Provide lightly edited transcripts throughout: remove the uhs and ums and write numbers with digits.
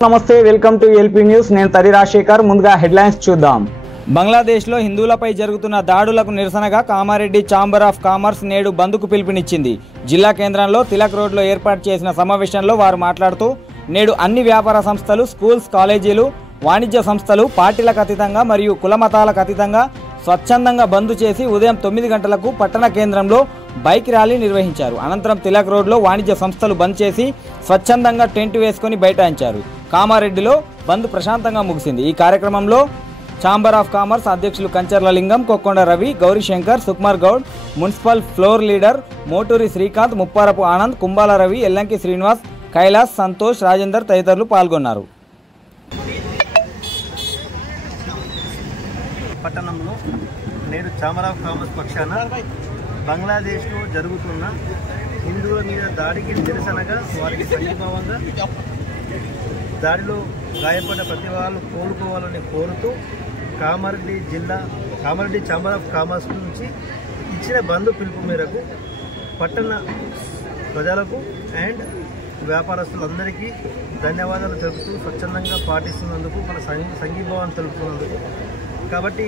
నమస్తే welcome to LP news నేను తరి రాజశేఖర్ ముందుగా హెడ్లైన్స్ చూద్దాం బంగ్లాదేశ్లో హిందువులపై జరుగుతున్న దాడులకు నిరసనగా కామారెడ్డి ఛాంబర్ ఆఫ్ కామర్స్ నేడు బంద్కు పిలుపునిచ్చింది జిల్లా కేంద్రంలో తిలక్ రోడ్లో ఏర్పాటు చేసిన సమావేశంలో వారు మాట్లాడుతూ నేడు అన్ని వ్యాపార సంస్థలు స్కూల్స్ కాలేజీలు వాణిజ్య సంస్థలు పార్టీలకు అతీతంగా మరియు కులమతాలకు అతీతంగా స్వచ్ఛందంగా బంద్ చేసి ఉదయం 9 గంటలకు పట్టణ కేంద్రంలో బైక్ ర్యాలీ నిర్వహించారు అనంతరం తిలక్ రోడ్లో వాణిజ్య సంస్థలు బంద్ చేసి స్వచ్ఛందంగా టెంట్ వేసుకొని బైఠాయించారు కామారెడ్డిలో బంద్ ప్రశాంతంగా ముగిసింది ఈ కార్యక్రమంలో ఛాంబర్ ఆఫ్ కామర్స్ అధ్యక్షులు Kancharla Lingam Kokkonda Ravi Gaurishankar Sukumar Goud municipal floor leader Moturi Srikanth Mupparapu Anand Kumbala Ravi Ellanki Srinivas Kailas Santosh Rajender తదితరులు పాల్గొన్నారు పట్టణంలో నేడు ఛాంబర్ ఆఫ్ కామర్స్ పక్షాన బంగ్లాదేశ్లో జరుగుతున్న హిందువుల మీద దాడికి నిరసనగా వారికి సంఘీభావంగా దాడిలో గాయపడ్డ ప్రతి వాళ్ళు కోలుకోవాలని కోరుతూ కామారెడ్డి ఛాంబర్ ఆఫ్ కామర్స్ నుంచి ఇచ్చిన బంద్ పిలుపు మేరకు పట్టణ ప్రజలకు అండ్ వ్యాపారస్తులందరికీ ధన్యవాదాలు తెలుపుతూ స్వచ్ఛందంగా పాటిస్తున్నందుకు మన సంఘీభావం తెలుపుతున్నందుకు కాబట్టి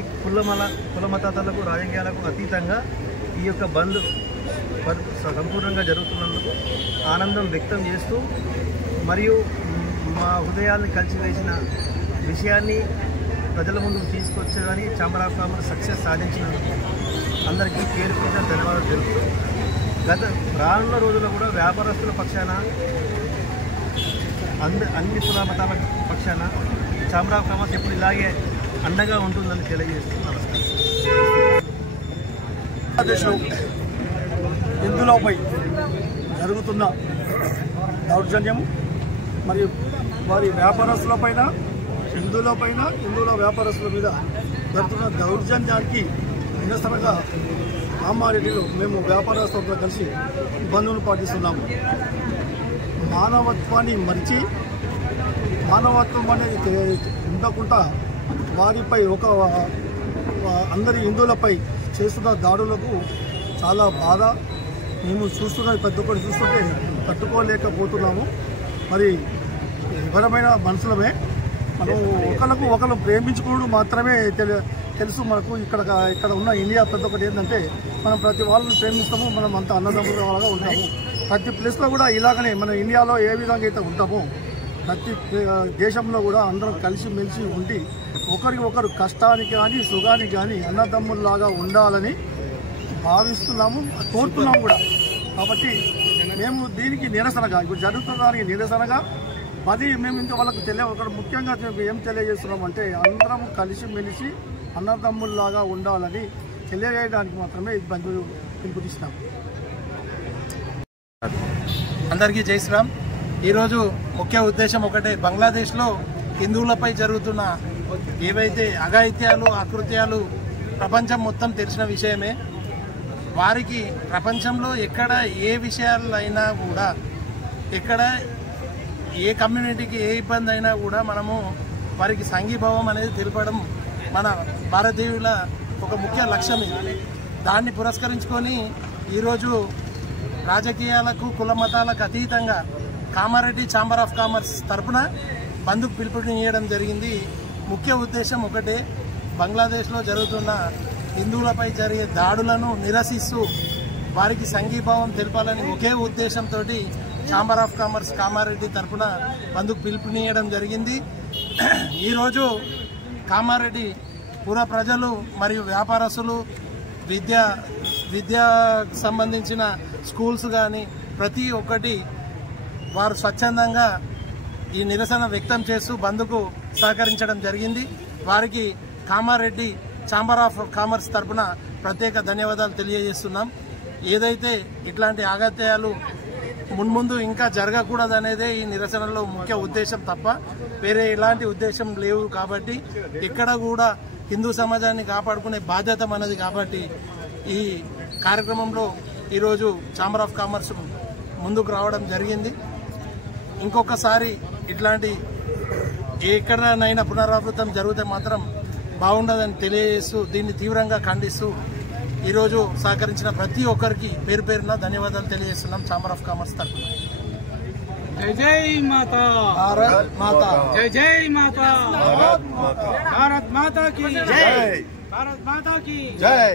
కులమతాలకు రాజకీయాలకు అతీతంగా ఈ యొక్క బంద్ సంపూర్ణంగా జరుగుతున్నందుకు ఆనందం వ్యక్తం చేస్తూ మరియు మా హృదయాన్ని కలిసివేసిన విషయాన్ని ప్రజల ముందుకు తీసుకొచ్చేదని ఛాంబర్ ఆఫ్ కామర్స్ సక్సెస్ సాధించినందుకు అందరికీ పేరు పేరు ధన్యవాదాలు తెలుపుతూ రానున్న రోజుల్లో కూడా వ్యాపారస్తుల పక్షాన అన్ని కులమతాల పక్షాన ఛాంబర్ ఆఫ్ కామర్స్ ఎప్పుడు ఇలాగే అండగా ఉంటుందని తెలియజేస్తూ నమస్కారం. భారతదేశం హిందువులపై జరుగుతున్న దౌర్జన్యం మరియు వారి వ్యాపారస్తులపైన హిందువుల వ్యాపారస్తుల మీద జరుగుతున్న దౌర్జన్యానికి నిరసనగా కామారెడ్డిలో మేము వ్యాపారస్తులతో కలిసి బంద్ను పాటిస్తున్నాము. మానవత్వాన్ని మరిచి మానవత్వం అనేది ఉండకుండా వారిపై అందరి హిందువులపై చేస్తున్న దాడులకు చాలా బాధ మేము చూస్తున్నది ప్రతి ఒక్కరు చూస్తుంటే తట్టుకోలేకపోతున్నాము. మరి ఎవరమైన మనుషులమే మనం ఒకరు ప్రేమించుకోవడం మాత్రమే తెలుసు మనకు. ఇక్కడ ఉన్న ఇండియా ప్రతి ఒక్కటి ఏంటంటే మనం ప్రతి వాళ్ళని ప్రేమిస్తాము, మనం అంత అన్నదమ్ములుగా ఉంటాము. ప్రతి ప్లేస్లో కూడా ఇలాగనే మన ఇండియాలో ఏ విధంగా అయితే ఉంటామో ప్రతి దేశంలో కూడా అందరం కలిసిమెలిసి ఉండి ఒకరికి ఒకరు కష్టానికి కానీ సుఖానికి కానీ అన్నదమ్ముల్లాగా ఉండాలని భావిస్తున్నాము, కోరుతున్నాము కూడా. కాబట్టి మేము దీనికి నిరసనగా ఇప్పుడు జరుగుతున్న దానికి నిరసనగా మేము ఇంకా వాళ్ళకు ముఖ్యంగా ఏం తెలియజేస్తున్నామంటే అందరం కలిసిమెలిసి అన్నదమ్ముల్లాగా ఉండాలని తెలియజేయడానికి మాత్రమే ఈ బంద్ పిలుపునిస్తాం. అందరికీ జై శ్రీరామ్. ఈరోజు ముఖ్య ఉద్దేశం ఒకటే, బంగ్లాదేశ్లో హిందువులపై జరుగుతున్న ఏవైతే అఘాయిత్యాలు ఆకృత్యాలు ప్రపంచం మొత్తం తెలిసిన విషయమే. వారికి ప్రపంచంలో ఎక్కడ ఏ విషయాలైనా కూడా ఎక్కడ ఏ కమ్యూనిటీకి ఏ ఇబ్బంది అయినా కూడా మనము వారికి సంఘీభావం అనేది తెలపడం మన భారతీయుల ఒక ముఖ్య లక్ష్యం. ఇది దాన్ని పురస్కరించుకొని ఈరోజు రాజకీయాలకు కులమతాలకు అతీతంగా కామారెడ్డి ఛాంబర్ ఆఫ్ కామర్స్ తరఫున బంద్కు పిలుపునియడం జరిగింది. ముఖ్య ఉద్దేశం ఒకటే, బంగ్లాదేశ్లో జరుగుతున్న హిందువులపై జరిగే దాడులను నిరసిస్తూ వారికి సంఘీభావం తెలపాలని ఒకే ఉద్దేశంతో ఛాంబర్ ఆఫ్ కామర్స్ కామారెడ్డి తరఫున బంద్కు పిలుపునియడం జరిగింది. ఈరోజు కామారెడ్డి పుర ప్రజలు మరియు వ్యాపారస్తులు విద్యకు సంబంధించిన స్కూల్స్ కానీ ప్రతి ఒక్కటి వారు స్వచ్ఛందంగా ఈ నిరసన వ్యక్తం చేస్తూ బంద్కు సహకరించడం జరిగింది. వారికి కామారెడ్డి ఛాంబర్ ఆఫ్ కామర్స్ తరఫున ప్రత్యేక ధన్యవాదాలు తెలియజేస్తున్నాం. ఏదైతే ఇట్లాంటి ఆగత్యాలు మున్ముందు ఇంకా జరగకూడదనేదే ఈ నిరసనలో ముఖ్య ఉద్దేశం తప్ప వేరే ఎలాంటి ఉద్దేశం లేవు. కాబట్టి ఇక్కడ కూడా హిందూ సమాజాన్ని కాపాడుకునే బాధ్యత మనది. కాబట్టి ఈ కార్యక్రమంలో ఈరోజు ఛాంబర్ ఆఫ్ కామర్స్ ముందుకు రావడం జరిగింది. ఇంకొకసారి ఇట్లాంటి ఎక్కడనైనా పునరావృతం జరిగితే మాత్రం బాగుండదని తెలియజేస్తూ దీన్ని తీవ్రంగా ఖండిస్తూ ఈరోజు సహకరించిన ప్రతి ఒక్కరికి పేరు పేరున ధన్యవాదాలు తెలియజేస్తున్నాం ఛాంబర్ ఆఫ్ కామర్స్ తరఫున. జై జై మాతా భారత్ మాతా జై జై మాతా భారత్ మాతా కి జై భారత్ మాతా కి జై